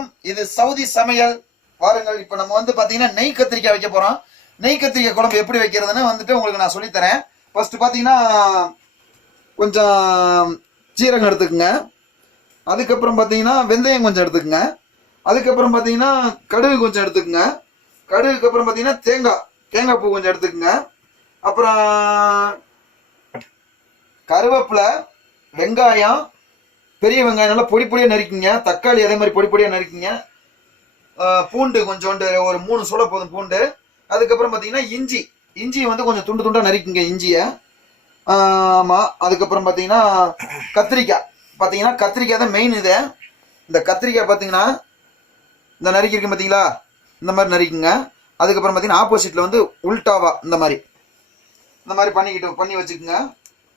அனைவருக்கும் இது சவுதி சமையல். வாருங்கள் இப்போ நம்ம வந்து பாத்தீங்கன்னா நெய் கத்திரிக்காய் வைக்க போறோம். நெய் கத்திரிக்காய் குழம்பு எப்படி வைக்கிறதுன்னு வந்துட்டு உங்களுக்கு நான் சொல்லித் தரேன் ஃபர்ஸ்ட் பாத்தீங்கன்னா கொஞ்சம் சீரகம் எடுத்துக்கோங்க. அதுக்கப்புறம் பார்த்தீங்கன்னா வெந்தயம் கொஞ்சம் எடுத்துக்கோங்க. அதுக்கப்புறம் பார்த்தீங்கன்னா கடுகு கொஞ்சம் எடுத்துக்கோங்க. கடுகுக்கு அப்புறம் பார்த்தீங்கன்னா தேங்காய் தேங்காய் பூ கொஞ்சம் எடுத்துக்கோங்க. அப்புறம் கருவேப்பிலை வெங்காயம் பெரிய வெங்காயம் நல்லா பொடி பொடியாக நறுக்கிங்க. தக்காளி அதே மாதிரி பொடி பொடியாக நறுக்கிங்க. பூண்டு கொஞ்சோண்டு ஒரு மூணு சூளை போதும் பூண்டு. அதுக்கப்புறம் பார்த்தீங்கன்னா இஞ்சி. இஞ்சி வந்து கொஞ்சம் துண்டு துண்டாக நறுக்கிங்க இஞ்சியை. ஆமாம் அதுக்கப்புறம் பார்த்தீங்கன்னா கத்திரிக்காய் பார்த்தீங்கன்னா கத்திரிக்காய் தான் மெயின் இது. இந்த கத்திரிக்காய் பார்த்தீங்கன்னா இந்த நறுக்கிருக்கு பார்த்தீங்களா இந்த மாதிரி நறுக்குங்க. அதுக்கப்புறம் பார்த்தீங்கன்னா ஆப்போசிட்டில் வந்து உல்டாவா இந்த மாதிரி. இந்த மாதிரி பண்ணிக்கிட்டு பண்ணி வச்சுக்கோங்க.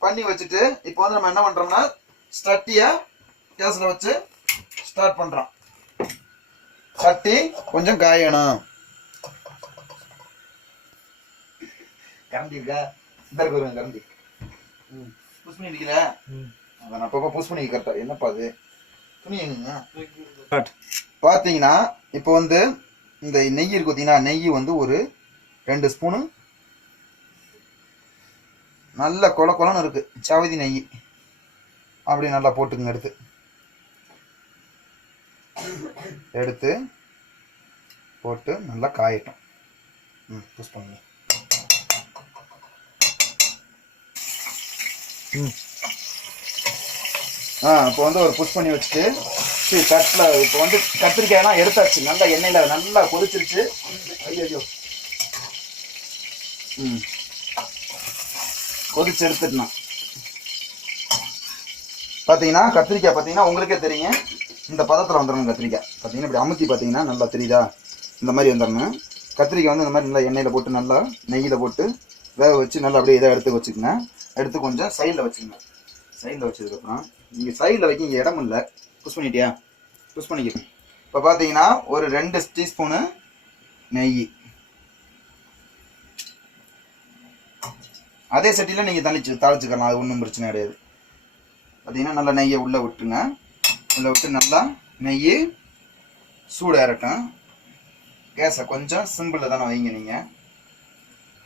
பண்ணி வச்சுட்டு இப்போ வந்து நம்ம என்ன பண்ணுறோம்னா ஸ்டட்டியை கேஸில் வச்சு ஸ்டார்ட் பண்ணுறோம் சட்டி கொஞ்சம் காயணும். கரண்டி இருக்கா இந்த இருக்கு கரண்டி. புஷ் பண்ணி இருக்கல அதை நான் அப்பப்போ புஷ் பண்ணி கரெக்டாக என்னப்பா அது? துணி எங்குங்க? பார்த்தீங்கன்னா இப்போ வந்து இந்த நெய் இருக்கு பார்த்தீங்கன்னா நெய் வந்து ஒரு ரெண்டு ஸ்பூனு நல்ல கொல கொலன்னு இருக்கு. சாவதி நெய். அப்படி நல்லா போட்டுக்குங்க எடுத்து. எடுத்து போட்டு நல்லா காயட்டும். ம் புஷ் பண்ணுங்க ஆ இப்போ வந்து ஒரு புஷ் பண்ணி வச்சுட்டு சரி தட்டில் இப்போ வந்து கத்திரிக்காயெல்லாம் எடுத்தாச்சு. நல்லா எண்ணெயில் நல்லா கொதிச்சிருச்சு ஐயோ ஐயோ ம். கொதிச்சு எடுத்துடணும். பார்த்தீங்கன்னா கத்திரிக்காய் பார்த்தீங்கன்னா உங்களுக்கே தெரியும். இந்த பதத்தில் வந்துடணும் கத்திரிக்காய் பார்த்தீங்கன்னா இப்படி அமுத்தி பார்த்தீங்கன்னா நல்லா தெரியுதா? இந்த மாதிரி வந்துடணும் கத்திரிக்காய் வந்து இந்த மாதிரி நல்லா எண்ணெயில் போட்டு நல்லா நெய்யில் போட்டு வேக வச்சு நல்லா அப்படியே இதை எடுத்து வச்சுக்கோங்க. எடுத்து கொஞ்சம் சைடில் வச்சுக்கோங்க. சைடில் வச்சதுக்கப்புறம் நீங்கள் சைடில் வைக்க இங்கே இடம் இல்லை. புஷ் பண்ணிட்டியா? புஷ் பண்ணிக்கிறேன் இப்போ பார்த்தீங்கன்னா ஒரு ரெண்டு டீஸ்பூனு நெய். அதே சட்டியில் நீங்கள் தனிச்சு தாளிச்சுக்கலாம். அது ஒன்றும் பிரச்சனை கிடையாது. பார்த்தீங்கன்னா நல்லா நெய்யை உள்ளே விட்டுருங்க. இதில் விட்டு நல்லா நெய் சூடாக இறட்டும் கேஸை கொஞ்சம் சிம்பிளில் தானே வைங்க நீங்கள்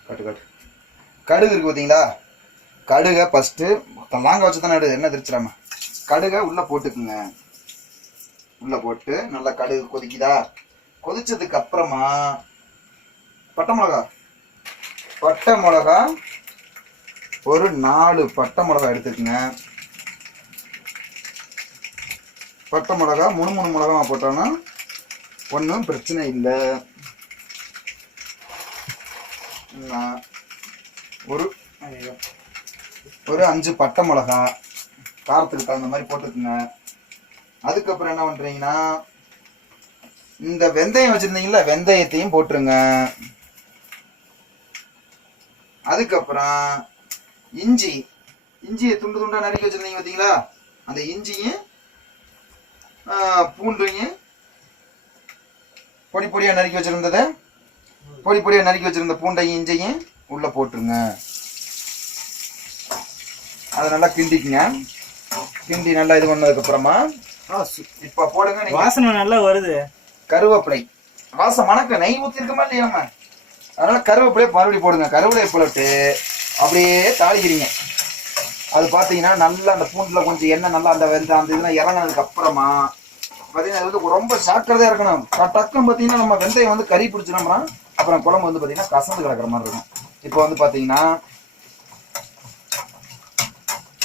கட்டு கட்டு. கடுகு இருக்குது பார்த்தீங்களா கடுகை ஃபஸ்ட்டு லாங்க வச்சு தானே எடு என்ன திருச்சிடாம கடுகை உள்ளே போட்டுக்குங்க. உள்ளே போட்டு நல்லா கடுகு கொதிக்குதா? கொதிச்சதுக்கு அப்புறமா பட்டை மிளகா. பட்டை மிளகா ஒரு நாலு பட்டை மிளகா எடுத்துக்கங்க. பட்டை மிளகா மூணு மூணு மிளகா போட்டோன்னா ஒன்றும் பிரச்சனை இல்லை. ஒரு ஒரு அஞ்சு பட்டை மிளகா காரத்துக்கு தகுந்த மாதிரி போட்டுக்குங்க. அதுக்கப்புறம் என்ன பண்ணுறீங்கன்னா இந்த வெந்தயம் வச்சுருந்தீங்களா வெந்தயத்தையும் போட்டுருங்க. அதுக்கப்புறம் இஞ்சி இஞ்சியை துண்டு துண்டாக நறுக்கி வச்சிருந்தீங்க பார்த்தீங்களா? அந்த இஞ்சியும் ஆ, பூண்டையும் பொடி பொடியா நறுக்கி வச்சிருந்ததை. பொடி பொடியா நறுக்கி வச்சிருந்த பூண்டையும் இஞ்சையும் உள்ள போட்டுருங்க. அதை நல்லா கிண்டிக்குங்க. கிண்டி நல்லா இது பண்ணதுக்கு அப்புறமா இப்ப போடுங்க வாசனை நல்லா வருது. கருவேப்பிலை. வாசம் மணக்க நெய் ஊத்தி இருக்கமா இல்லையாம அதனால கருவேப்பிலையை மறுபடியும் போடுங்க. கருவேப்பிலையை போட்டு அப்படியே தாளிக்கிறீங்க. அது பார்த்தீங்கன்னா நல்லா அந்த பூண்டில் கொஞ்சம் எண்ணெய் நல்லா அந்த வெந்த அந்த இதெல்லாம் இறங்கினதுக்கு அப்புறமா பார்த்தீங்கன்னா அது வந்து ரொம்ப சாக்கிரதையா இருக்கணும். டக்குன்னு பார்த்தீங்கன்னா நம்ம வெந்தயம் வந்து கறி பிடிச்சினோம்னா அப்புறம் குழம்பு வந்து பார்த்தீங்கன்னா கசந்து கிடக்கிற மாதிரி இருக்கும். இப்போ வந்து பார்த்தீங்கன்னா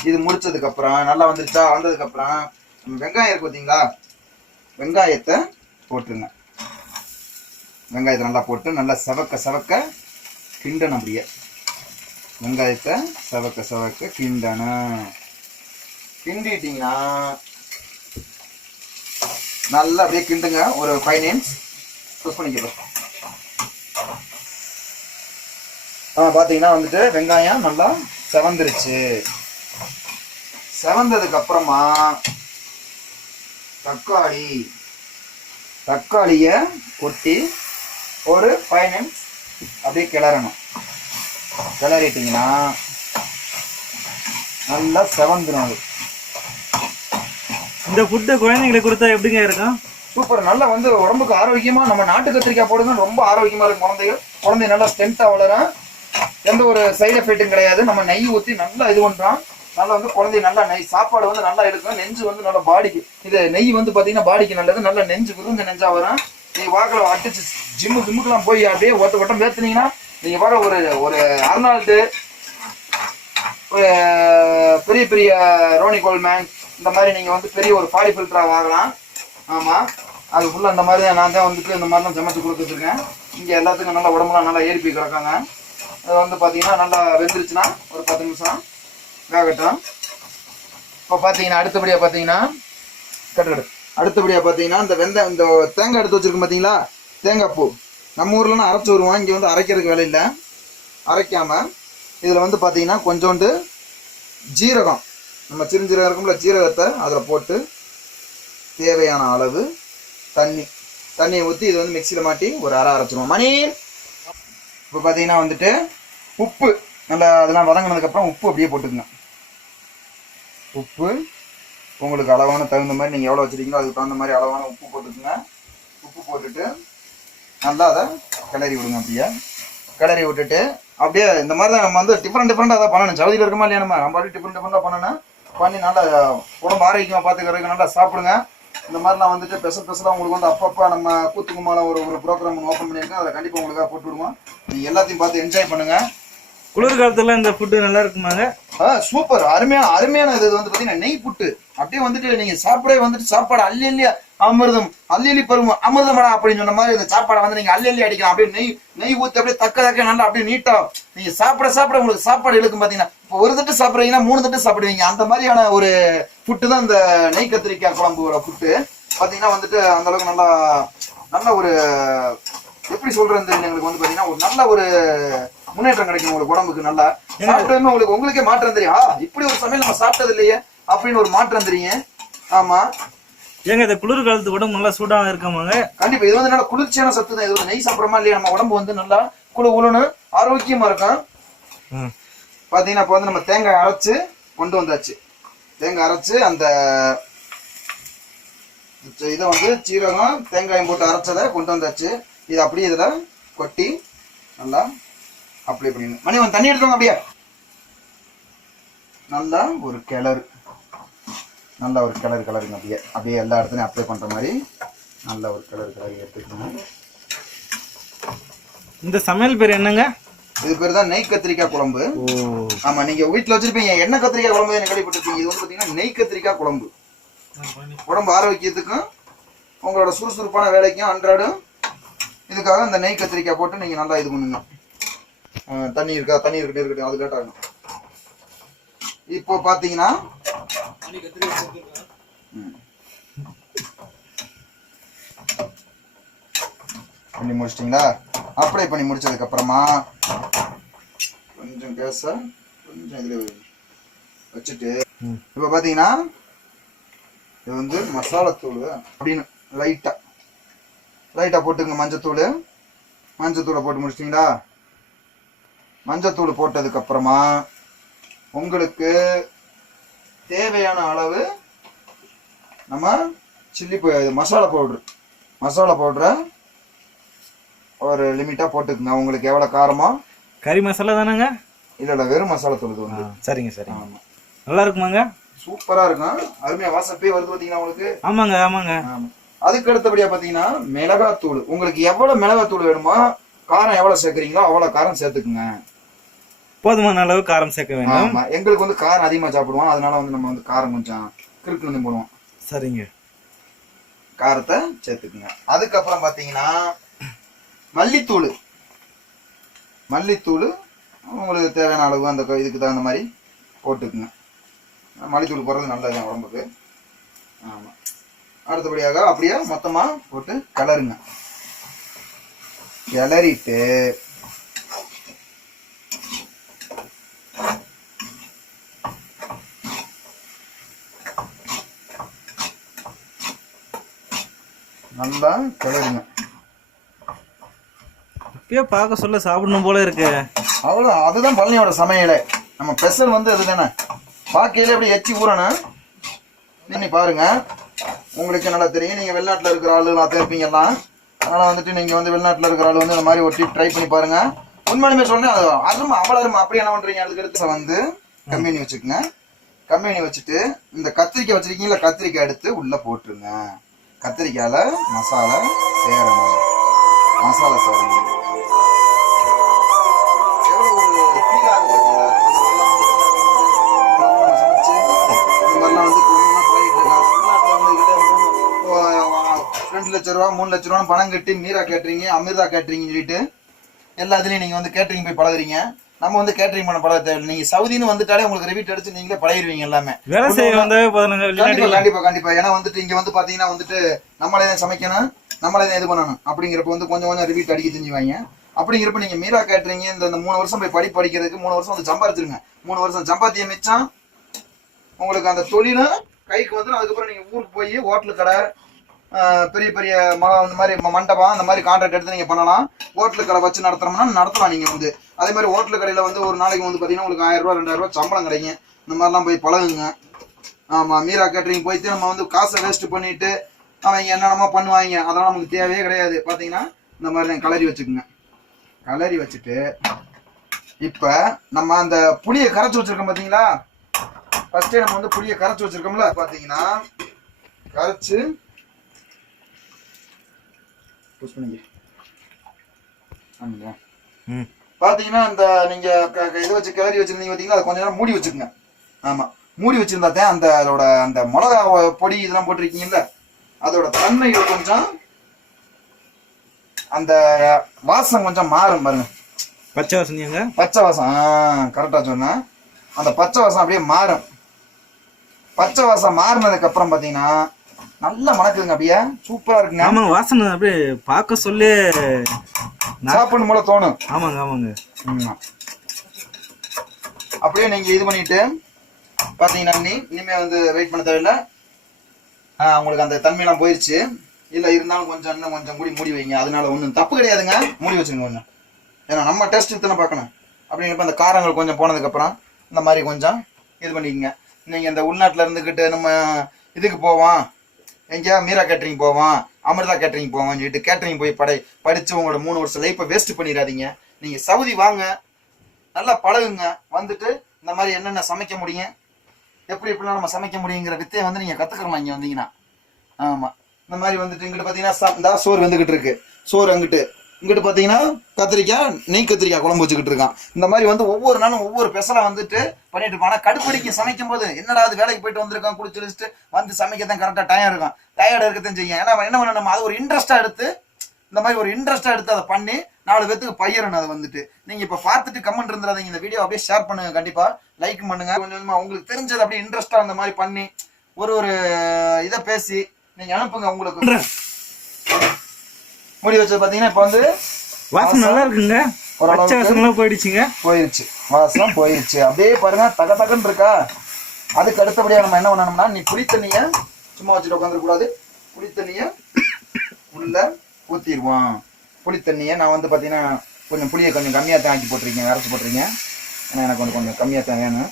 இது முடிச்சதுக்கப்புறம் நல்லா வந்துருச்சா? வந்ததுக்கப்புறம் நம்ம வெங்காயம் இருக்கு பார்த்தீங்களா வெங்காயத்தை போட்டுருங்க. வெங்காயத்தை நல்லா போட்டு நல்லா செவக்க செவக்க கிண்டணும் அப்படியே. வெங்காயத்தை செவக்க செவக்க கிண்டணும். கிண்டிட்டிங்கன்னா நல்லா அப்படியே கிண்டுங்க. ஒரு ஃபைவ் மினிட்ஸ் ப்ரெஸ் பண்ணிக்கிறோம். ஆ பார்த்தீங்கன்னா வந்துட்டு வெங்காயம் நல்லா செவந்துருச்சு. செவந்ததுக்கு அப்புறமா தக்காளி தக்காளியை கொட்டி ஒரு ஃபைவ் மினிட்ஸ் அப்படியே கிளறணும். கிளறிட்டிங்கன்னா நல்லா செவந்துடும் அது. இந்த ஃபுட்டு குழந்தைங்களுக்கு கொடுத்தா எப்படிங்க இருக்கும்? சூப்பர் நல்லா வந்து உடம்புக்கு ஆரோக்கியமா நம்ம நாட்டு கத்திரிக்காய் போடுங்க ரொம்ப ஆரோக்கியமா இருக்கும் குழந்தைகள். குழந்தை நல்லா ஸ்ட்ரென்த்தா வளரும். எந்த ஒரு சைடு எஃபெக்ட்டும் கிடையாது. நம்ம நெய் ஊற்றி நல்லா இது பண்றோம். நல்லா வந்து குழந்தை நல்லா நெய் சாப்பாடு வந்து நல்லா எடுக்கும். நெஞ்சு வந்து நல்லா பாடிக்கு இது நெய் வந்து பாத்தீங்கன்னா பாடிக்கு நல்லது. நல்லா நெஞ்சு விருந்த நெஞ்சா வரும். நீங்க வாக்கில் அடிச்சு ஜிம்மு ஜிம்முக்கெல்லாம் போய் அப்படியே ஒட்ட ஒட்டம் பேத்துனீங்கன்னா நீங்க வர ஒரு ஒரு அர்னால்டு ஒரு பெரிய பெரிய ரோனி கோல்மேன் இந்த மாதிரி நீங்க வந்து பெரிய ஒரு பாடி ஃபில்டரா வாங்கலாம். ஆமா. அது ஃபுல்லா அந்த மாதிரி நான் தான் வந்துட்டு இந்த மாதிரிலாம் சமைச்சு கொடுத்துருக்கேன் இங்க எல்லாத்துக்கும் நல்லா உடம்புலாம் நல்லா ஏறி போய் கிடக்காங்க. அது வந்து பாத்தீங்கன்னா நல்லா வெந்துருச்சுன்னா ஒரு பத்து நிமிஷம் வேகட்டும். இப்போ பார்த்தீங்கன்னா அடுத்தபடியா பார்த்தீங்கன்னா கட்டு கட்டு. அடுத்தபடியா பார்த்தீங்கன்னா இந்த வெந்த இந்த தேங்காய் எடுத்து வச்சிருக்கோம் பார்த்தீங்களா தேங்காய் பூ. நம்ம ஊர்லலாம் அரைச்சி வருவோம். இங்கே வந்து அரைக்கிறதுக்கு வேலை இல்லை. அரைக்காமல் இதில் வந்து பார்த்தீங்கன்னா கொஞ்சோண்டு ஜீரகம். நம்ம சிறுஞ்சீரகம் இருக்கும்ல ஜீரகத்தை அதில் போட்டு தேவையான அளவு தண்ணி தண்ணியை ஊற்றி இது வந்து மிக்சியில் மாட்டி ஒரு அரை அரைச்சிருவோம். மணி! இப்போ பார்த்தீங்கன்னா வந்துட்டு உப்பு நல்லா அதெல்லாம் வதங்கினதுக்கப்புறம் உப்பு அப்படியே போட்டுக்கங்க. உப்பு உங்களுக்கு அளவான தகுந்த மாதிரி நீங்கள் எவ்வளோ வச்சுருக்கீங்களோ அதுக்கு தகுந்த மாதிரி அளவான உப்பு போட்டுக்கோங்க. உப்பு போட்டுட்டு நல்லா அதை கிளறி விடுங்க அப்படியே. கிளறி விட்டுட்டு அப்படியே இந்த மாதிரி தான் நம்ம வந்து டிஃப்ரெண்ட் டிஃப்ரெண்டாக தான் பண்ணணும். சவுதியில் இருக்கமா இல்லையா நம்ம? நம்ம அப்படியே டிஃப்ரெண்ட் டிஃப்ரெண்டாக பண்ணணும். பண்ணி நல்லா உடம்பு ஆரோக்கியமாக பார்த்துக்கிறதுக்கு நல்லா சாப்பிடுங்க. இந்த மாதிரிலாம் வந்துட்டு ஸ்பெஷல் ஸ்பெஷலாக உங்களுக்கு வந்து அப்பப்போ நம்ம கூத்துக்குமால ஒரு ஒரு ப்ரோக்ராம் ஓப்பன் பண்ணியிருக்கோம் அதில் கண்டிப்பாக உங்களுக்காக போட்டு விடுவோம். நீங்கள் எல்லாத்தையும் பார்த்து என்ஜாய் பண்ணுங்கள் குளிர் காலத்துல இந்த ஃபுட்டு நல்லா இருக்குமாங்க? ஆ சூப்பர் அருமையான அருமையான இது வந்து பாத்தீங்கன்னா நெய் புட்டு. அப்படியே வந்துட்டு நீங்க சாப்பிடவே வந்துட்டு சாப்பாடு அள்ளி அள்ளி அமிர்தம். அள்ளி பெருமை அமிர்தமடா அப்படின்னு சொன்ன மாதிரி இந்த சாப்பாடை வந்து நீங்க அள்ளி அடிக்கலாம். அப்படியே நெய் நெய் ஊத்தி அப்படியே தக்க தக்க நல்லா அப்படியே நீட்டா நீங்க சாப்பிட சாப்பிட உங்களுக்கு சாப்பாடு இழுக்கும் பாத்தீங்கன்னா இப்போ ஒரு தட்டு சாப்பிடுறீங்கன்னா மூணு தட்டு சாப்பிடுவீங்க. அந்த மாதிரியான ஒரு புட்டு தான் இந்த நெய் கத்திரிக்காய் குழம்புற புட்டு பாத்தீங்கன்னா வந்துட்டு அந்த அளவுக்கு நல்லா நல்ல ஒரு எப்படி சொல்றது எங்களுக்கு வந்து பாத்தீங்கன்னா ஒரு நல்ல ஒரு முன்னேற்றம் கிடைக்கும் உங்களுக்கு உடம்புக்கு நல்லா. சாப்பிட்டதுமே உங்களுக்கு உங்களுக்கே மாற்றம் தெரியும். இப்படி ஒரு சமையல் நம்ம சாப்பிட்டது இல்லையே அப்படின்னு ஒரு மாற்றம் தெரியும். ஆமா. ஏங்க இந்த குளிர் காலத்து உடம்பு நல்லா சூடாக இருக்காமாங்க? கண்டிப்பா இது வந்து நல்ல குளிர்ச்சியான சத்து தான். இது வந்து நெய் சாப்பிட்றோமா இல்லையா? நம்ம உடம்பு வந்து நல்லா குழு குழுன்னு ஆரோக்கியமா இருக்கும். ம். பாத்தீங்கன்னா இப்போ வந்து நம்ம தேங்காய் அரைச்சு கொண்டு வந்தாச்சு. தேங்காய் அரைச்சு அந்த இதை வந்து சீரகம் தேங்காயம் போட்டு அரைச்சதை கொண்டு வந்தாச்சு. இது அப்படியே இதுல கொட்டி நல்லா அப்ளை பண்ணிடணும். மணி வந்து தண்ணி எடுத்துவாங்க அப்படியே. நல்லா ஒரு கிளறு. நல்லா ஒரு கிளறு கிளறுங்க அப்படியே அப்படியே எல்லா இடத்துலையும் அப்ளை பண்ற மாதிரி நல்ல ஒரு கிளறு கிளறி எடுத்துக்கணும் இந்த சமையல் பேர் என்னங்க? இது பேர் தான் நெய் கத்திரிக்காய் குழம்பு. ஓ. ஆமா நீங்க வீட்டுல வச்சிருப்பீங்க எண்ணெய் கத்திரிக்காய் குழம்பு எனக்கு கேள்விப்பட்டிருப்பீங்க. இது வந்து பாத்தீங்கன்னா நெய் கத்திரிக்காய் குழம்பு. உடம்பு ஆரோக்கியத்துக்கும் உங்களோட சுறுசுறுப்பான வேலைக்கும் அன்றாடம் இதுக்காக இந்த நெய் கத்திரிக்காய் போட்டு நீங்க நல்லா இது பண்ணுங்க. தண்ணி இருக்கா? தண்ணி இருக்கட்டும் இருக்கட்டும் அது லேட் ஆகும் இப்போ பாத்தீங்கன்னா ம். பண்ணி முடிச்சிட்டிங்களா? அப்ளை பண்ணி முடிச்சதுக்கு அப்புறமா கொஞ்சம் கேஸை கொஞ்சம் இதில் வச்சுட்டு. இப்போ பார்த்தீங்கன்னா இது வந்து மசாலாத்தூள் அப்படின்னு லைட்டாக லைட்டாக போட்டுங்க மஞ்சத்தூள் மஞ்சத்தூளை போட்டு முடிச்சிட்டிங்களா? மஞ்சத்தூள் போட்டதுக்கு அப்புறமா உங்களுக்கு தேவையான அளவு நம்ம சில்லி மசாலா பவுட்ரு மசாலா பவுடரை ஒரு லிமிட்டாக போட்டுக்குங்க. உங்களுக்கு எவ்வளோ காரமோ கறி மசாலா தானேங்க? இல்லை இல்லை வெறும் மசாலா தூள் சரிங்க சரிங்க. ஆமாம் நல்லா இருக்குமாங்க? சூப்பராக இருக்கும். அருமையாக வாசப்பே வருது பார்த்தீங்கன்னா உங்களுக்கு? ஆமாங்க ஆமாங்க. ஆமா. அதுக்கு அடுத்தபடியா பாத்தீங்கன்னா மிளகாத்தூள். உங்களுக்கு எவ்வளவு மிளகாத்தூள் வேணுமோ காரம் எவ்வளவு சேர்க்குறீங்களோ அவ்வளவு காரம் சேர்த்துக்குங்க. போதுமான அளவு காரம் சேர்க்க வேண்டும். எங்களுக்கு வந்து காரம் அதிகமா சாப்பிடுவோம். அதனால வந்து நம்ம வந்து காரம் கொஞ்சம் வந்து போடுவோம். சரிங்க. காரத்தை சேர்த்துக்குங்க. அதுக்கப்புறம் பாத்தீங்கன்னா மல்லித்தூள். மல்லித்தூள் உங்களுக்கு தேவையான அளவு அந்த இதுக்கு தகுந்த மாதிரி போட்டுக்குங்க. மல்லித்தூள் போடுறது நல்லது உடம்புக்கு. ஆமாம் அடுத்தபடியாக அப்படியே மொத்தமாக போட்டு கிளறுங்க. கிளறிட்டு நல்லா கிளறுங்க. இப்பயே பார்க்க சொல்ல சாப்பிடணும் போல இருக்கு. அவ்வளோ அதுதான் பழனியோட சமையலே. நம்ம ஸ்பெஷல் வந்து அது தானே. பாக்கையில அப்படி எச்சி ஊறணும். பண்ணி பாருங்க. உங்களுக்கு நல்லா தெரியும். நீங்கள் வெளிநாட்டில் இருக்கிற ஆளுகளாக எல்லாம் அதனால் வந்துட்டு நீங்கள் வந்து வெளிநாட்டில் இருக்கிற ஆள் வந்து இந்த மாதிரி ஒரு டிப் ட்ரை பண்ணி பாருங்க. உண்மையுமே சொல்றேன் அது அருமை அவ்வளோ அருமை. அப்படி என்ன பண்ணுறீங்க அதுக்கு அடுத்து வந்து கம்பெனி வச்சுக்கோங்க. கம்பெனி வச்சுட்டு இந்த கத்திரிக்காய் வச்சிருக்கீங்களா கத்திரிக்காய் எடுத்து உள்ளே போட்டுருங்க. கத்திரிக்காயில் மசாலா சேரணும் மசாலா சேரணும் இந்த மாதிரிலாம் வந்து ரெண்டு லட்ச ரூபா மூணு லட்ச ரூபா பணம் கட்டி மீரா கேட்டுறீங்க அமிர்தா கேட்டுறீங்கன்னு சொல்லிட்டு எல்லாத்துலேயும் நீங்கள் வந்து கேட்டரிங் போய் பழகுறீங்க. நம்ம வந்து கேட்டரிங் பண்ண பழக தேவையில்லை. நீங்க சவுதின்னு வந்துட்டாலே உங்களுக்கு ரிவீட் அடிச்சு நீங்களே பழகிடுவீங்க எல்லாமே. வேலை செய்ய வந்த கண்டிப்பா கண்டிப்பா கண்டிப்பா. ஏன்னா வந்துட்டு இங்க வந்து பாத்தீங்கன்னா வந்துட்டு நம்மளே தான் சமைக்கணும் நம்மளே தான் இது பண்ணணும். அப்படிங்கிறப்ப வந்து கொஞ்சம் கொஞ்சம் ரிப்பீட் அடிக்க செஞ்சுவாங்க அப்படிங்கிறப்ப நீங்க மீரா கேட்டறீங்க இந்த மூணு வருஷம் போய் படி படிக்கிறதுக்கு மூணு வருஷம் வந்து சம்பாதிச்சிருங்க மூணு வருஷம் சம்பாத்தியம் மிச்சம். உங்களுக்கு அந்த தொழிலும் கைக்கு வந்துடும் அதுக்கப்புறம் நீங்க ஊருக்கு போய் ஹோட்டல் கடை பெரிய பெரிய ம இந்த மாதிரி மண்டபம் அந்த மாதிரி கான்ட்ராக்ட் எடுத்து நீங்கள் பண்ணலாம். ஹோட்டல் கடை வச்சு நடத்துறோம்னா நடத்தலாம் நீங்கள் வந்து. அதே மாதிரி ஹோட்டல் கடையில் வந்து ஒரு நாளைக்கு வந்து பார்த்தீங்கன்னா உங்களுக்கு ஆயிரரூவா ரூபாய் ரெண்டாயிரம் சம்பளம் கிடைக்கும். இந்த மாதிரிலாம் போய் பழகுங்க. ஆமாம் மீரா கேட்டரிங் போயிட்டு நம்ம வந்து காசை வேஸ்ட் பண்ணிட்டு அவங்க என்னென்னமோ பண்ணுவாங்க. அதெல்லாம் நமக்கு தேவையே கிடையாது. பார்த்தீங்கன்னா இந்த மாதிரி கலரி வச்சுக்கோங்க. கலரி வச்சுட்டு இப்போ நம்ம அந்த புளியை கரைச்சி வச்சிருக்கோம் பார்த்தீங்களா ஃபஸ்ட்டே நம்ம வந்து புளியை கரைச்சி வச்சுருக்கோம்ல பார்த்தீங்கன்னா கரைச்சு push பண்ணிக்க. ஆமாங்க. ம். பாத்தீங்கன்னா இந்த நீங்க க- க- இதை வச்சு கிளறி வச்சிருந்தீங்க பாத்தீங்களா? அதை கொஞ்ச நேரம் மூடி வச்சுக்கோங்க. ஆமா. மூடி வச்சிருந்தா தான் அந்த அதோட அந்த மிளகா பொடி இதெல்லாம் போட்டிருக்கீங்கல்ல? அதோட தன்மைகள் கொஞ்சம் அந்த வாசம் கொஞ்சம் மாறும் பாருங்க. பச்சை வாசனியாங்க பச்சை வாசம். கரெக்டா சொன்னேன். அந்த பச்சை வாசம் அப்படியே மாறும். பச்சை வாசம் மாறினதுக்கு அப்புறம் பாத்தீங்கன்னா நல்லா மணக்குதுங்க அப்படியே. சூப்பரா இருக்குங்க. ஆமாங்க வாசனை அப்படியே பார்க்க சொல்லி சாப்பிடணும் போல தோணும். ஆமாங்க ஆமாங்க. ஆமா. அப்படியே நீங்க இது பண்ணிட்டு பாத்தீங்கன்னா நீ இனிமே வந்து வெயிட் பண்ண தேவையில்ல. உங்களுக்கு அந்த தன்மையெல்லாம் போயிருச்சு. இல்ல இருந்தாலும் கொஞ்சம் இன்னும் கொஞ்சம் மூடி மூடி வைங்க. அதனால ஒண்ணும் தப்பு கிடையாதுங்க. மூடி வச்சுங்க கொஞ்சம். ஏன்னா நம்ம டெஸ்ட் தானே பார்க்கணும். அப்படிங்கிறப்ப அந்த காரங்கள் கொஞ்சம் போனதுக்கு அப்புறம் இந்த மாதிரி கொஞ்சம் இது பண்ணிக்கங்க. நீங்க இந்த உள்நாட்டுல இருந்துகிட்டு நம்ம இதுக்கு போவோம். எங்கேயா மீரா கேட்டரிங் போவோம் அமிர்தா கேட்டரிங் போவோம் சொல்லிட்டு கேட்டரிங் போய் படை படித்து உங்களோட மூணு வருஷம் லைஃப்பை வேஸ்ட் பண்ணிடாதீங்க. நீங்கள் சவுதி வாங்க நல்லா பழகுங்க வந்துட்டு இந்த மாதிரி என்னென்ன சமைக்க முடியும் எப்படி எப்படிலாம் நம்ம சமைக்க முடியுங்கிற வித்தையை வந்து நீங்கள் கற்றுக்கலாம் இங்கே வந்தீங்கன்னா. ஆமாம் இந்த மாதிரி வந்துட்டு இங்கிட்டு பார்த்தீங்கன்னா சோறு வந்துக்கிட்டு இருக்கு. சோறு அங்கிட்டு இங்கிட்டு பார்த்தீங்கன்னா கத்திரிக்காய் நெய் கத்திரிக்காய் குழம்பு வச்சுக்கிட்டு இருக்கான். இந்த மாதிரி வந்து ஒவ்வொரு நாளும் ஒவ்வொரு பெசலா வந்துட்டு பண்ணிட்டு இருப்பான். ஆனால் கடுப்படிக்கு சமைக்கும் போது என்னடா அது வேலைக்கு போயிட்டு வந்திருக்கான் குடிச்சு வந்து சமைக்க தான் கரெக்டாக டயம் இருக்கும் டயர்டாக இருக்கத்தான் செய்யும். ஏன்னா என்ன பண்ண நம்ம அது ஒரு இன்ட்ரெஸ்ட்டாக எடுத்து இந்த மாதிரி ஒரு இன்ட்ரெஸ்ட்டாக எடுத்து அதை பண்ணி நாலு பேத்துக்கு பயிரணும் அதை வந்துட்டு. நீங்கள் இப்போ பார்த்துட்டு கமெண்ட் இருந்துடாதீங்க இந்த வீடியோ அப்படியே ஷேர் பண்ணுங்க கண்டிப்பாக லைக் பண்ணுங்க. கொஞ்சம் கொஞ்சமாக உங்களுக்கு தெரிஞ்சது அப்படியே இன்ட்ரெஸ்டா அந்த மாதிரி பண்ணி ஒரு ஒரு இதை பேசி நீங்கள் அனுப்புங்க உங்களுக்கு. முடி வச்சது பாத்தீங்கன்னா இப்ப வந்து வாசனை நல்லா இருக்குங்க ஓரளவுக்கு. பச்சை போயிடுச்சுங்க. போயிருச்சு. வாசம் போயிருச்சு. அப்படியே பாருங்க தக தகன்னு இருக்கா? அதுக்கு அடுத்தபடியா நம்ம என்ன பண்ணணும்னா நீ புளி தண்ணிய சும்மா வச்சுட்டு உட்காந்துருக்க கூடாது. புளி தண்ணிய உள்ள ஊத்திடுவோம். புளி தண்ணிய நான் வந்து பாத்தீங்கன்னா கொஞ்சம் புளியை கொஞ்சம் கம்மியா தான் ஆக்கி போட்டிருக்கேன் அரைச்சி போட்டிருக்கேன். ஏன்னா எனக்கு கொஞ்சம் கொஞ்சம் கம்மியா தான் வேணும்.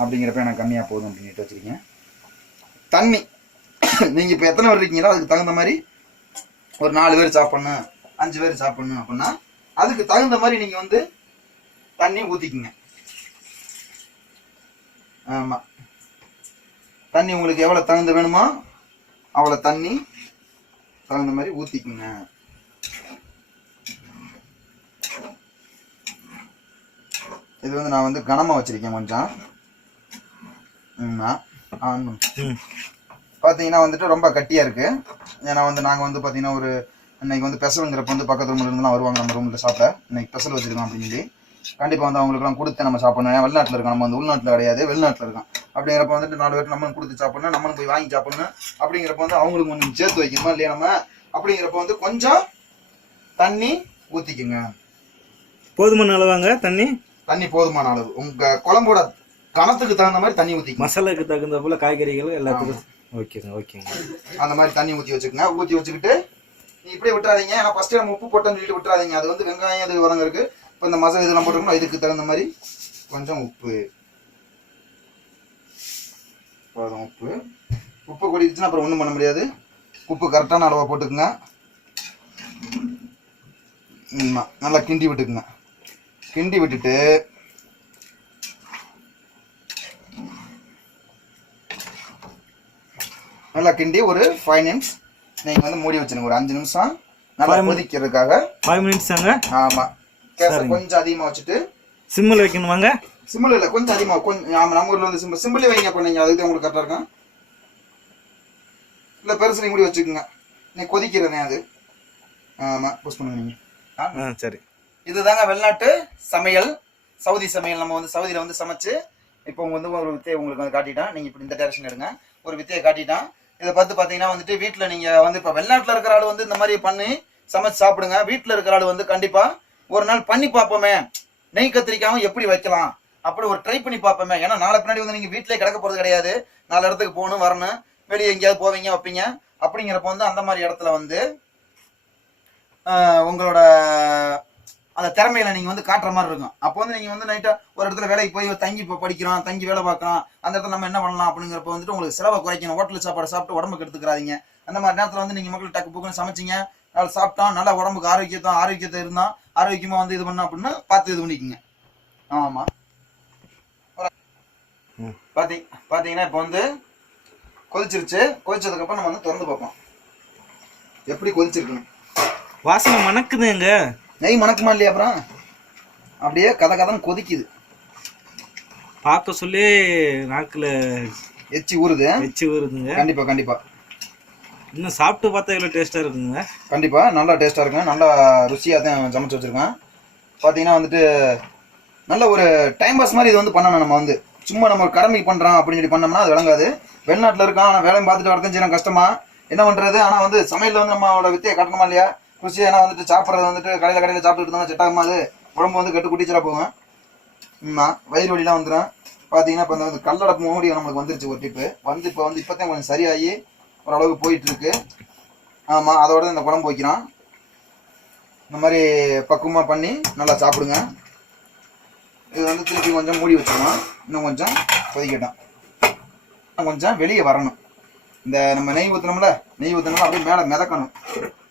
அப்படிங்கிறப்ப எனக்கு கம்மியா போதும் அப்படின்ட்டு வச்சிருக்கேன். தண்ணி. நீங்க இப்ப எத்தனை இருக்கீங்களோ அதுக்கு தகுந்த மாதிரி ஒரு நாலு பேர் சாப்பிடணும் அஞ்சு பேர் சாப்பிடணும் அப்படின்னா அதுக்கு தகுந்த மாதிரி நீங்க வந்து தண்ணி ஊத்திக்குங்க. ஆமா. தண்ணி உங்களுக்கு எவ்வளவு தகுந்த வேணுமோ அவ்வளவு தண்ணி தகுந்த மாதிரி ஊத்திக்குங்க. இது வந்து நான் வந்து கனமா வச்சிருக்கேன் கொஞ்சம். ஆமா. ஆமா. ம். பாத்தீங்கன்னா வந்துட்டு ரொம்ப கட்டியா இருக்கு. ஏன்னா வந்து நாங்க வந்து பாத்தீங்கன்னா ஒரு இன்னைக்கு வந்து பெசலுங்கிறப்ப வந்து பக்கத்து ரூம்ல இருந்துலாம் வருவாங்க. நம்ம ரூம்ல சாப்பிட. இன்னைக்கு பெசல் வச்சிருக்கோம் அப்படின்னு சொல்லி. கண்டிப்பா வந்து அவங்களுக்குலாம் கொடுத்து நம்ம சாப்பிடணும். வெளிநாட்டுல இருக்கோம் நம்ம வந்து உள்நாட்டுல கிடையாது. வெளிநாட்டுல இருக்கோம் அப்படிங்கிறப்ப வந்துட்டு நாலு பேருக்கு நம்மளும் கொடுத்து சாப்பிடணும். நம்மளும் போய் வாங்கி சாப்பிடணும். அப்படிங்கிறப்ப வந்து அவங்களுக்கு கொஞ்சம் சேர்த்து வைக்கணுமா இல்லையா நம்ம? அப்படிங்கிறப்ப வந்து கொஞ்சம் தண்ணி ஊத்திக்குங்க. போதுமான அளவாங்க தண்ணி? தண்ணி போதுமான அளவு. உங்க குழம்போட கணத்துக்கு தகுந்த மாதிரி தண்ணி ஊத்திக்கங்க. மசாலாக்கு தகுந்த போல காய்கறிகள் எல்லாத்துக்கும் ஓகேங்க ஓகேங்க. அந்த மாதிரி தண்ணி ஊற்றி வச்சுக்கோங்க. ஊற்றி வச்சுக்கிட்டு நீ இப்படியே விட்டுறாதீங்க. ஏன்னா ஃபஸ்ட்டு நம்ம உப்பு போட்டோம்னு சொல்லிட்டு விட்டுறாதீங்க. அது வந்து வெங்காயம் அது வதங்கருக்கு இப்போ இந்த மசாலா இதெல்லாம் போட்டுருக்கோம் இதுக்கு தகுந்த மாதிரி கொஞ்சம் உப்பு. போதும் உப்பு. உப்பு கொடிச்சுன்னா அப்புறம் ஒன்றும் பண்ண முடியாது. உப்பு கரெக்டான அளவாக போட்டுக்குங்க. நல்லா கிண்டி விட்டுக்குங்க. கிண்டி விட்டுட்டு நல்லா கிண்டி ஒரு ஃபைவ் நிமிஷம் நீங்கள் வந்து மூடி வச்சிருங்க. ஒரு அஞ்சு நிமிஷம் நல்லா கொதிக்கிறதுக்காக. ஃபைவ் மினிட்ஸ் தாங்க? ஆமாம் கேஸை. கொஞ்சம் அதிகமாக வச்சுட்டு சிம்மில் வைக்கணுமாங்க? சிம்பிள் இல்லை கொஞ்சம் அதிகமாக கொஞ்சம் ஆமாம் நம்ம ஊரில் வந்து சிம்பிள் சிம்பிளே வைங்க நீங்கள் அதுக்கு உங்களுக்கு கரெக்டாக இருக்கும். இல்லை பெருசு நீங்கள் மூடி வச்சுக்கோங்க. நீ கொதிக்கிறதே அது. ஆமாம் புஷ் பண்ணுங்க நீங்கள் ஆ? சரி. இதுதாங்க வெளிநாட்டு சமையல். சவுதி சமையல் நம்ம வந்து சவுதியில் வந்து சமைச்சு இப்போ வந்து ஒரு வித்தையை உங்களுக்கு வந்து காட்டிட்டான் நீங்கள் இப்படி இந்த டைரக்ஷன் எடுங்க. ஒரு வித்தையை காட்டிட்டான் இதை பார்த்து பார்த்தீங்கன்னா வந்துட்டு வீட்டில் நீங்கள் வந்து இப்போ வெளிநாட்டில் இருக்கிற ஆள் வந்து இந்த மாதிரி பண்ணி சமைச்சு சாப்பிடுங்க. வீட்டில் இருக்கிற ஆள் வந்து கண்டிப்பாக ஒரு நாள் பண்ணி பார்ப்போமே. நெய் கத்திரிக்காவும் எப்படி வைக்கலாம்? அப்படி ஒரு ட்ரை பண்ணி பார்ப்போமே. ஏன்னா நாளை பின்னாடி வந்து நீங்கள் வீட்டிலே கிடக்க போகிறது கிடையாது. நாலு இடத்துக்கு போகணும் வரணும். வெளியே எங்கேயாவது போவீங்க வைப்பீங்க. அப்படிங்கிறப்ப வந்து அந்த மாதிரி இடத்துல வந்து உங்களோட அந்த திறமையில நீங்க வந்து காட்டுற மாதிரி இருக்கும். அப்போ வந்து நீங்க வந்து நைட்டா ஒரு இடத்துல வேலைக்கு போய் தங்கி இப்போ படிக்கிறோம் தங்கி வேலை பார்க்கலாம் அந்த இடத்துல நம்ம என்ன பண்ணலாம் அப்படிங்கிறப்ப வந்துட்டு உங்களுக்கு செலவை குறைக்கணும். ஹோட்டல் சாப்பாடு சாப்பிட்டு உடம்புக்கு எடுத்துக்கிறாதீங்க அந்த மாதிரி நேரத்தில் வந்து நீங்க மக்கள் டக்கு புக்குன்னு சமைச்சிங்க. நல்லா சாப்பிட்டோம் நல்லா உடம்புக்கு ஆரோக்கியத்தை ஆரோக்கியத்தை இருந்தோம் ஆரோக்கியமா வந்து இது பண்ணோம் அப்படின்னா பார்த்து இது பண்ணிக்கோங்க. ஆமா. ம். பாத்தி பாத்தீங்கன்னா இப்போ வந்து கொதிச்சிருச்சு. கொதிச்சதுக்கு அப்புறம் நம்ம வந்து திறந்து பார்ப்போம். எப்படி கொதிச்சிருக்குன்னு. வாசனை மணக்குதுங்க. நெய் மணக்குமா இல்லையா அப்புறம்? அப்படியே கதை கதன்னு கொதிக்குது. பார்க்க சொல்லி நாக்கில் எச்சி ஊறுது. வச்சு வருதுங்க கண்டிப்பா கண்டிப்பா. இன்னும் சாப்பிட்டு பார்த்தா எவ்வளோ டேஸ்ட்டாக இருக்குங்க? கண்டிப்பா நல்லா டேஸ்டா இருக்கும் நல்லா ருசியா தான் சமைச்சு வச்சிருக்கேன் பாத்தீங்கன்னா வந்துட்டு நல்ல ஒரு டைம் பாஸ் மாதிரி இது வந்து பண்ணணும் நம்ம வந்து. சும்மா நம்ம கடமைக்கு பண்றோம் அப்படின்னு சொல்லி பண்ணோம்னா அது விளங்காது. வெளிநாட்டுல இருக்கான் ஆனா வேலையும் பார்த்துட்டு வரதான் செய்யணும் கஷ்டமா. என்ன பண்றது? ஆனா வந்து சமையல்ல வந்து நம்மளோட வித்தையை காட்டணுமா இல்லையா? ருசியா ஏன்னா வந்துட்டு சாப்பிட்றது வந்துட்டு கடையில் கடையில் சாப்பிட்டுட்டு இருந்தோம்னா செட் அது? உடம்பு வந்து கெட்டு குட்டிச்சலா போகும். ஆமாம் வயிறு வலிலாம் வந்துடும் பார்த்தீங்கன்னா இப்போ இந்த கல்லடப்பு மூடி நம்மளுக்கு வந்துருச்சு ஒரு டிப்பு வந்து இப்போ வந்து இப்போ தான் கொஞ்சம் சரியாகி ஓரளவுக்கு போயிட்டுருக்கு. ஆமாம் அதோட இந்த குழம்பு வைக்கிறோம். இந்த மாதிரி பக்குவமாக பண்ணி நல்லா சாப்பிடுங்க. இது வந்து திருப்பி கொஞ்சம் மூடி வச்சுக்கணும் இன்னும் கொஞ்சம் கொதிக்கட்டும். இன்னும் கொஞ்சம் வெளியே வரணும். இந்த நம்ம நெய் ஊற்றுனோம்ல நெய் ஊற்றினோம்ல அப்படியே மேலே மிதக்கணும்.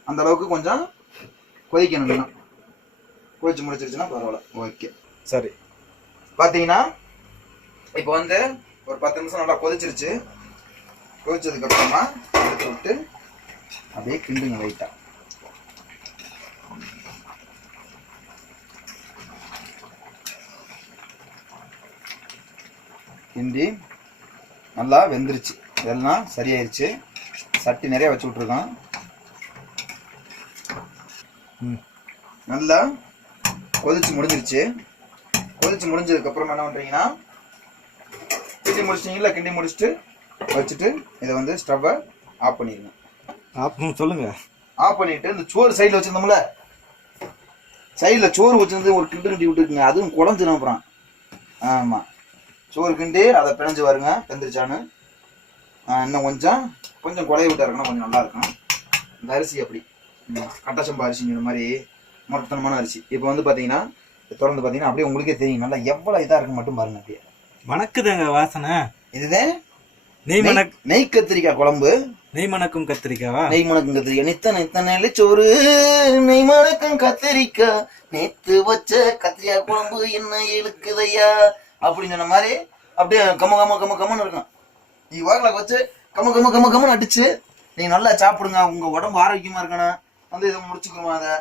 அந்த அளவுக்கு கொஞ்சம் கொதிக்கணும் இன்னும் கொதிச்சு முடிச்சிருச்சுன்னா பரவாயில்ல. ஓகே சரி. பார்த்தீங்கன்னா இப்போ வந்து ஒரு பத்து நிமிஷம் நல்லா கொதிச்சிருச்சு. கொதிச்சதுக்கு அப்புறமா எடுத்து விட்டு அப்படியே கிண்டுங்க லைட்டா கிண்டி நல்லா வெந்துருச்சு. இதெல்லாம் சரியாயிருச்சு. சட்டி நிறைய வச்சு விட்ருக்கோம் நல்லா கொதிச்சு முடிஞ்சிருச்சு. கொதிச்சு முடிஞ்சதுக்கு அப்புறம் என்ன பண்றீங்கன்னா கிண்டி முடிச்சிட்டீங்களா கிண்டி முடிச்சுட்டு வச்சுட்டு இதை வந்து ஸ்டவ்வை ஆஃப் பண்ணிடுங்க அப்போ சொல்லுங்க. ஆஃப் பண்ணிட்டு இந்த சோறு சைடில் வச்சிருந்தோம்ல சைடில் சோறு வச்சிருந்து ஒரு கிண்டு கிண்டி விட்டுருக்குங்க அதுவும் குழஞ்சிடும் அப்புறம். ஆமாம் சோறு கிண்டி அதை பிணைஞ்சு வருங்க வெந்துருச்சான்னு இன்னும் கொஞ்சம் கொஞ்சம் குழைய விட்டா இருக்குன்னா கொஞ்சம் நல்லா இருக்கும். இந்த அரிசி அப்படி. கட்டச்சம்பா அரிசிங்கிற மாதிரி மொத்தனமான அரிசி. இப்போ வந்து பார்த்தீங்கன்னா இதை திறந்து பார்த்தீங்கன்னா அப்படியே உங்களுக்கே தெரியும். நல்லா எவ்வளோ இதாக இருக்கு மட்டும் பாருங்க அப்படியே. மணக்குதுங்க வாசனை. இதுதான் நெய் மணக் நெய்- கத்திரிக்காய் குழம்பு? நெய் மணக்கும் கத்திரிக்காவா? நெய் மணக்கும் கத்திரிக்காய். நித்த நித்த நெல்லிச்சோறு நெய் மணக்கும் கத்திரிக்காய். நேத்து வச்ச கத்திரிக்காய் குழம்பு என்ன இழுக்குதையா? அப்படின்னு சொன்ன மாதிரி அப்படியே கம கம கம கமன்னு இருக்கும். நீ வாக்கில் வச்சு கம கம கம கமன்னு அடிச்சு நீங்க நல்லா சாப்பிடுங்க. உங்க உடம்பு ஆரோக்கியமா இருக்கணும். வந்து இதை முடிச்சுக்கிறோம் அதை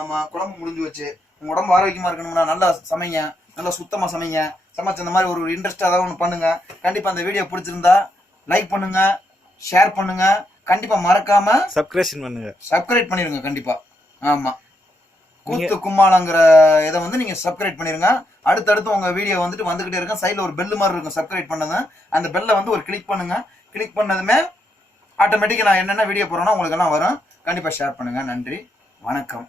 ஆமா குழம்பு முடிஞ்சு வச்சு உங்க உடம்பு ஆரோக்கியமா இருக்கணும்னா நல்லா சமைங்க. நல்லா சுத்தமா சமைங்க. சமைச்சு இந்த மாதிரி ஒரு இன்ட்ரெஸ்ட் ஏதாவது ஒன்று பண்ணுங்க. கண்டிப்பா அந்த வீடியோ பிடிச்சிருந்தா லைக் பண்ணுங்க ஷேர் பண்ணுங்க. கண்டிப்பா மறக்காம சப்ஸ்கிரிப்ஷன் பண்ணுங்க. சப்ஸ்கிரைப் பண்ணிருங்க கண்டிப்பா. ஆமா. கூத்து கும்மாளங்கிற இதை வந்து நீங்க சப்ஸ்கிரைப் பண்ணிருங்க. அடுத்தடுத்து உங்க வீடியோ வந்துட்டு வந்துகிட்டே இருக்கும். சைடுல ஒரு பெல் மாதிரி இருக்கும் சப்ஸ்கிரைப் பண்ணது அந்த பெல்லை வந்து ஒரு கிளிக் பண்ணுங்க. கிளிக் பண்ணதுமே ஆட்டோமேட்டிக்கா நான் என்னென்ன வீடியோ போறேனோ உங்களுக்கு எல்லாம் வரும். கண்டிப்பாக ஷேர் பண்ணுங்கள் நன்றி. வணக்கம்.